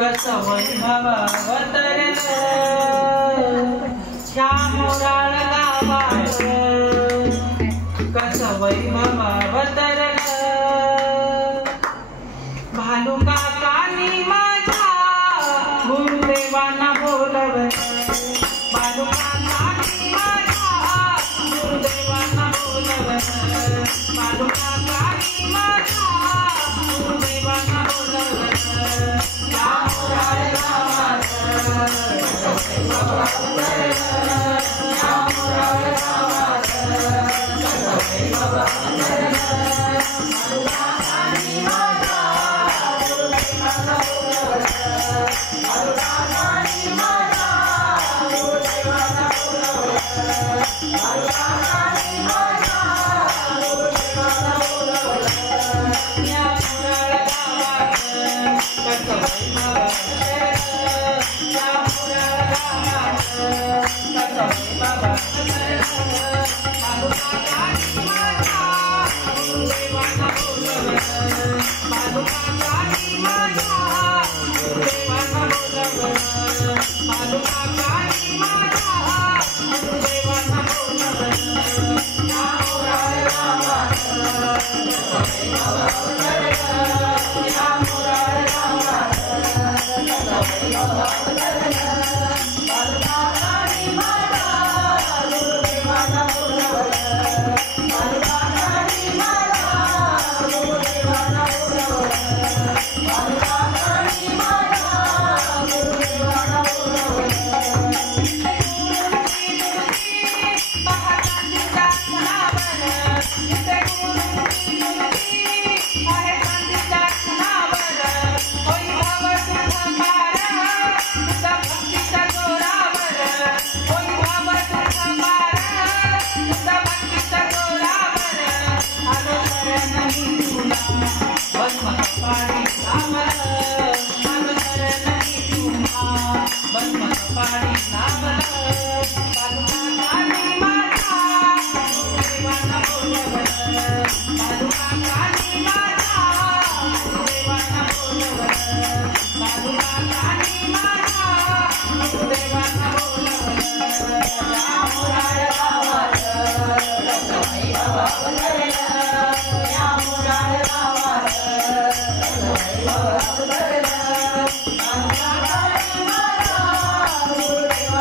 कसं वैभव अवतरलं ह्या मोराळ गावात, कसं वैभव अवतरलं भालुकाकानी माझ्या गुरुदेवांना बोलवलं, भालुकाकानी माझ्या गुरुदेवांना बोलवलं, भालुकाकानी माझ्या गुरुदेवांना बोलवलं या मोराळ गावात, कसं वैभव अवतरलं या मोराळ गावात, कसं वैभव अवतरलं भालुकाकानी माझ्या गुरुदेवांना बोलवलं, भालुकाकानी माझ्या गुरुदेवांना बोलवलं, भालुकाकानी माझ्या गुरुदेवांना बोलवलं या मोराळ गावात, कसं वैभव अवतरलं या मोराळ गावात, कसं वैभव अवतरलं भालुकाकानी माझ्या गुरुदेवांना बोलवलं, भालुकाकानी माझ्या गुरुदेवांना बोलवलं, भालुकाकानी माझ्या गुरुदेवांना बोलवलं या मोराळ गावात, कसं वैभव अवतरलं या मोराळ गावात, कसं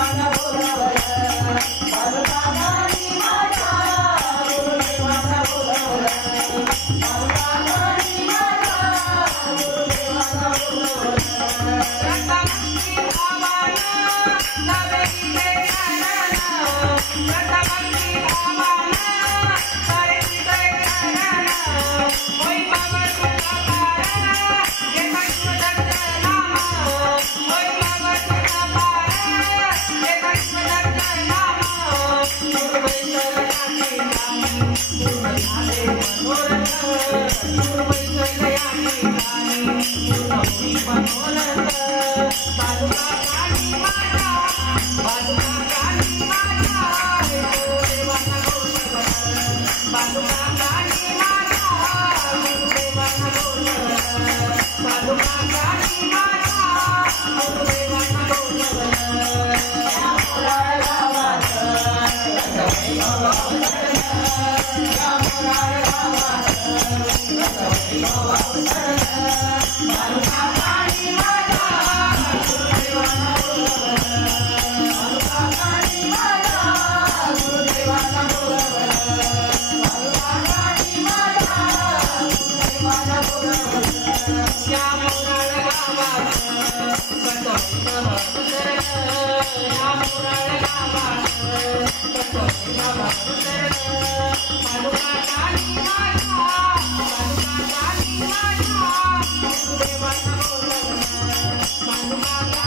वैभव अवतरलं भालुकाकानी माझ्या गुरुदेवांना बोलवलं,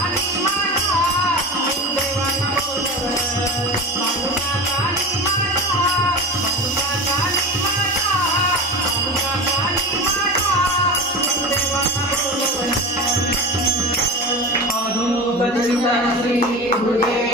भालुकाकानी माझ्या गुरुदेवांना बोलवलं, भालुकाकानी माझ्या गुरुदेवांना बोलवलं श्री गुरुदेव